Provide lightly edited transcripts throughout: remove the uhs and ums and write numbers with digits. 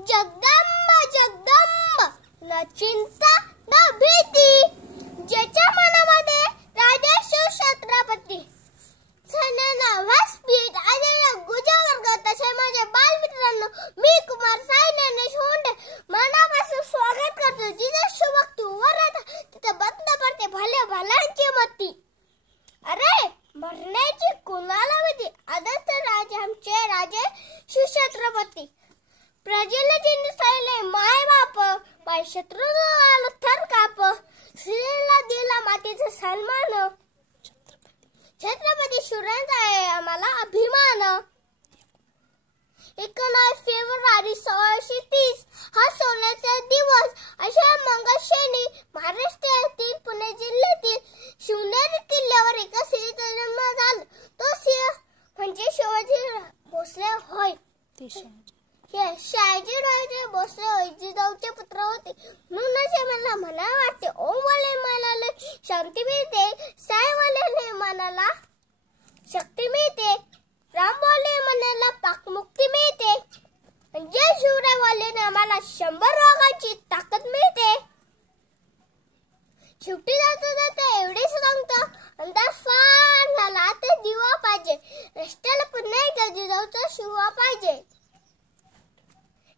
जगदंबा जगदंबा, न चिंता न भीती, ज्याच्या मनामध्ये राजेश्वर छत्रपती व्यासपीठ आलेल्या गुजा वर्ग. तसे माझे बालमित्रांनो, मी कुमार साई ज्ञानेश होंडे मनापासून स्वागत करतो. जिथे शुभक्ती वरत तिथे बंद पडते भल्या भल्यांची मती. अरे मरण्याची कुणाला भीती, आदर्श राजे आमचे राजे शिवछत्रपती. प्रजेला जिंकले माय बाप, माय शत्रू आलो थर काप. स्त्रीला दिला मातेचा सन्मान, छत्रपती शिवरायांचा आहे आम्हाला अभिमान. 19 फेब्रुवारी 1630 हा सोन्याचा दिवस. अशा मंगळशेनी महाराष्ट्रातील पुणे जिल्ह्यातील शिवनेरी किल्ल्यावर एका स्त्रीचा जन्म झाला. तो स्त्री म्हणजे शिवाजी भोसले होय. शहाजीराजे भोसले होय, जिजाऊचे पुत्र होते. म्हणूनच मला म्हणा वाटते, ओमवाले मनाला शांती मिळते, साईवाल्याने मनाला शक्ती मिळते, रामवाले मनाला पाकमुक्ती मिळते, जय शिवरायवाल्याने आम्हाला 100 रोगांची ताकद मिळते. शेवटी जाता एवढेच सांगतो, अंदाज फार झाला ते दिवा पाहिजे, रस्त्याला पुन्हा एकदा जिजाऊचा शिवा पाहिजे.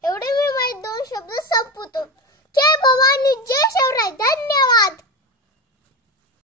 एवढे मी माझे 2 शब्द संपवतो. जय भवानी, जय शिवराय, धन्यवाद.